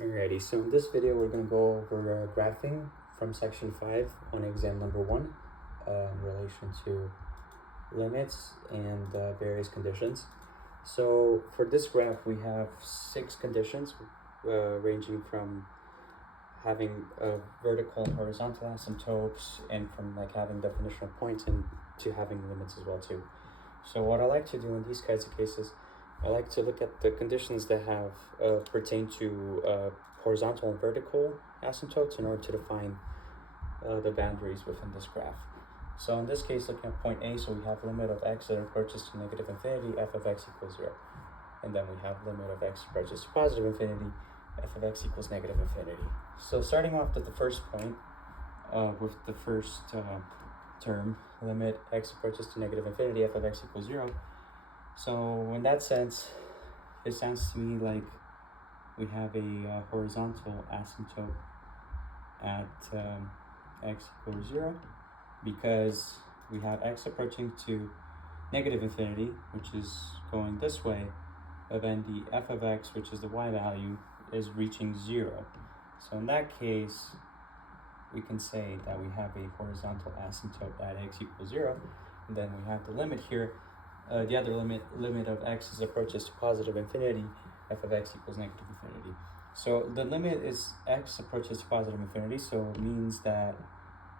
Alrighty, so in this video we're going to go over graphing from section 5 on exam number 1 in relation to limits and various conditions. So for this graph we have 6 conditions ranging from having vertical and horizontal asymptotes and from like having definitional points and to having limits as well too. So what I like to do in these kinds of cases, I like to look at the conditions that have pertain to horizontal and vertical asymptotes in order to define the boundaries within this graph. So in this case, looking at point A, so we have limit of x that approaches to negative infinity, f of x equals 0. And then we have limit of x approaches to positive infinity, f of x equals negative infinity. So starting off with the first point, with the first term, limit x approaches to negative infinity, f of x equals 0. So in that sense, it sounds to me like we have a horizontal asymptote at x equals 0 because we have x approaching to negative infinity, which is going this way, but then the f of x, which is the y value, is reaching 0. So in that case, we can say that we have a horizontal asymptote at x equals 0, and then we have the limit here. The other limit of x approaches to positive infinity, f of x equals negative infinity. So the limit is x approaches to positive infinity, so it means that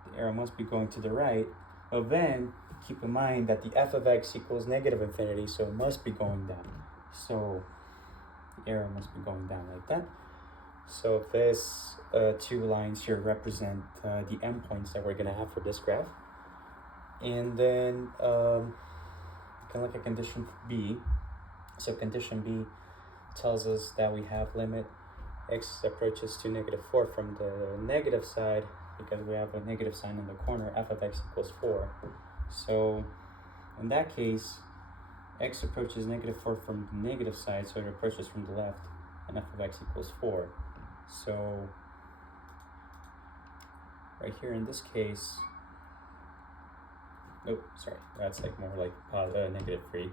the arrow must be going to the right. But then keep in mind that the f of x equals negative infinity, so it must be going down. So the arrow must be going down like that. So this two lines here represent the endpoints that we're going to have for this graph. And then we can look at condition B. So condition B tells us that we have limit x approaches to negative 4 from the negative side, because we have a negative sign in the corner, f of x equals 4. So in that case, x approaches negative 4 from the negative side, so it approaches from the left, and f of x equals 4. So right here in this case, that's like more like negative 3.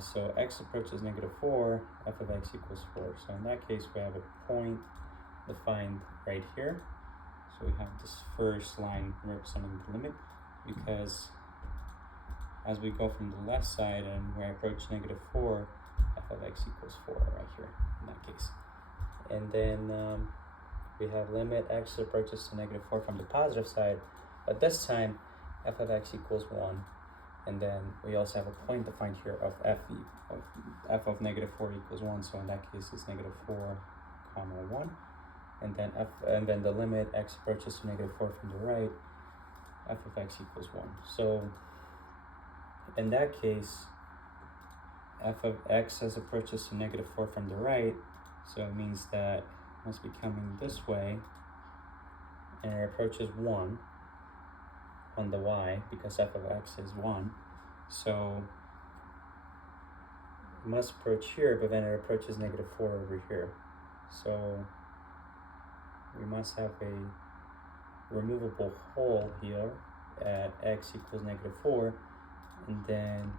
So x approaches negative 4, f of x equals 4. So in that case, we have a point defined right here. So we have this first line representing the limit, because as we go from the left side and we approach negative 4, f of x equals 4 right here in that case. And then we have limit x approaches to negative 4 from the positive side, but this time f of x equals 1. And then we also have a point defined here of f of negative 4 equals 1. So in that case, it's negative 4, comma 1. And then the limit x approaches to negative 4 from the right, f of x equals 1. So in that case, f of x as approaches to negative 4 from the right, so it means that it must be coming this way, and it approaches 1 on the y, because f of x is 1. So it must approach here, but then it approaches negative 4 over here. So we must have a removable hole here at x equals negative 4, and then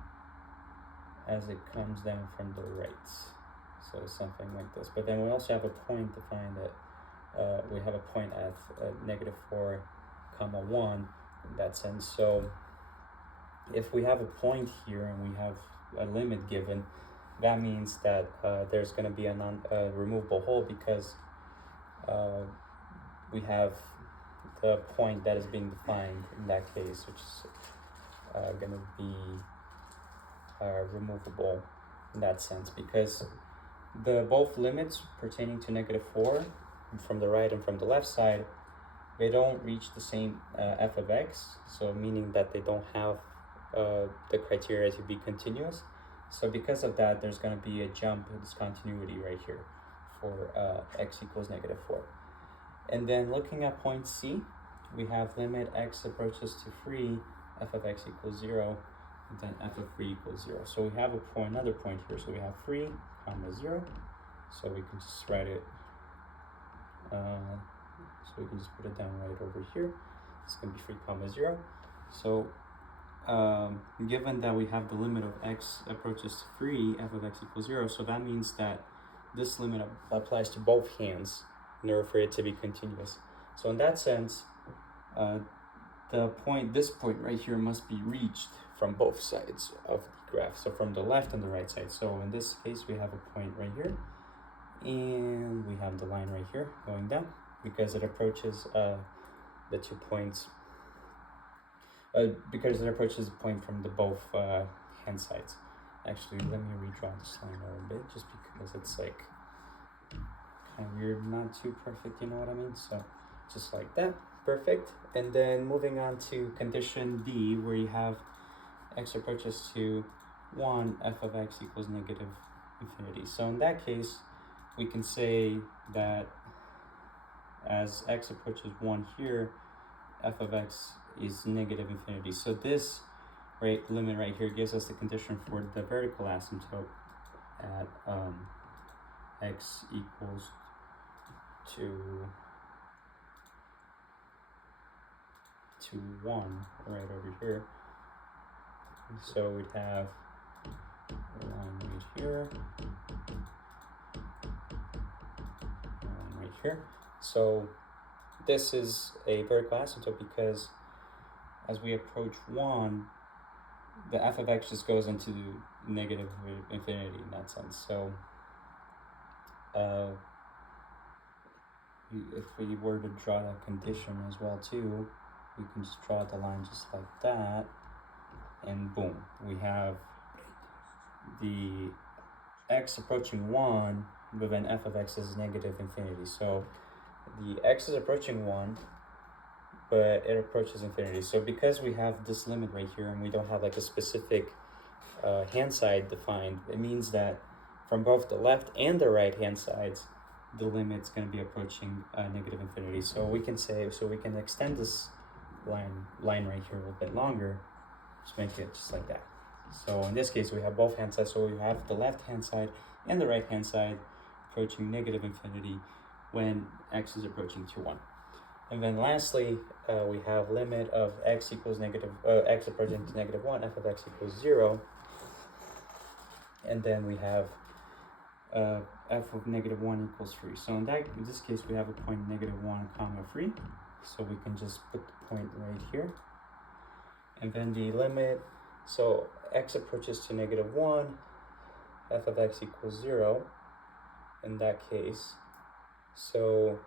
as it comes down from the right. So something like this. But then we also have a point defined that we have a point at negative 4, comma 1 in that sense. So if we have a point here and we have a limit given, that means that there's going to be a removable hole, because we have the point that is being defined in that case, which is going to be removable in that sense, because both limits pertaining to negative 4 from the right and from the left side, they don't reach the same f of x, so meaning that they don't have the criteria to be continuous. So because of that, there's going to be a jump in discontinuity right here for x equals negative 4. And then looking at point C, we have limit x approaches to 3, f of x equals 0, and then f of 3 equals 0. So we have another point here. So we have 3, comma 0. So we can just write it. So we can just put it down right over here. It's going to be 3, comma 0. So given that we have the limit of x approaches to 3, f of x equals 0, so that means that this limit applies to both hands in order for it to be continuous. So in that sense, this point right here must be reached from both sides of the graph, so from the left and the right side. So in this case, we have a point right here, and we have the line right here going down because it approaches the 2 points. Because it approaches the point from the both hand sides. Actually, let me redraw this line a little bit, just because it's like kind of weird, not too perfect, you know what I mean? So just like that, perfect. And then moving on to condition D, where you have x approaches to 1, f of x equals negative infinity. So in that case, we can say that as x approaches 1 here, f of x is negative infinity. So this limit right here gives us the condition for the vertical asymptote at x equals to 1 right over here. So we'd have a line right here, a line right here. So this is a vertical asymptote because as we approach 1, the f of x just goes into negative infinity in that sense. So if we were to draw that condition as well too, we can just draw the line just like that, and boom, we have the x approaching 1, but then f of x is negative infinity. So the x is approaching 1, but it approaches infinity. So because we have this limit right here and we don't have like a specific hand side defined, it means that from both the left and the right hand sides, the limit's going to be approaching negative infinity. So we can extend this line right here a little bit longer, just make it just like that. So in this case, we have both hand sides. So we have the left hand side and the right hand side approaching negative infinity when x is approaching to 1. And then lastly, we have limit of x equals x approaching to negative 1, f of x equals 0. And then we have f of negative 1 equals 3. So in this case, we have a point negative 1 comma 3. So we can just put the point right here. And then the limit, so x approaches to negative 1, f of x equals 0 in that case. So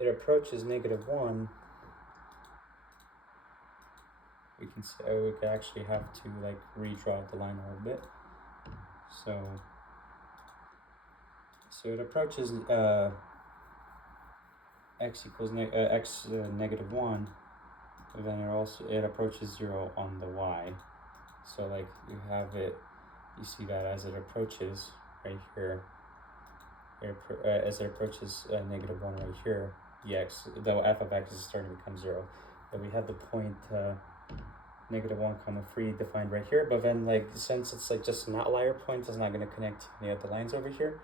it approaches negative 1, we can say we could actually have to like redraw the line a little bit. So it approaches x equals negative 1, but then it approaches 0 on the y. So like you have it, you see that as it approaches right here, as it approaches negative 1 right here, the f of x is starting to become 0. But we have the point negative 1 comma 3 defined right here, but then like since it's like just an outlier point, it's not going to connect to any of the lines over here.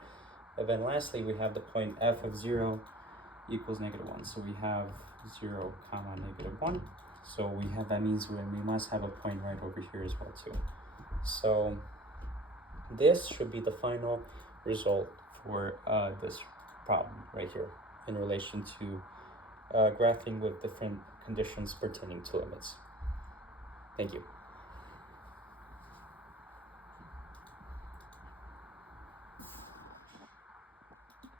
And then lastly, we have the point f of 0 equals negative 1. So we have 0 comma negative 1. So that means we must have a point right over here as well too. So this should be the final result for this problem right here in relation to graphing with different conditions pertaining to limits. Thank you.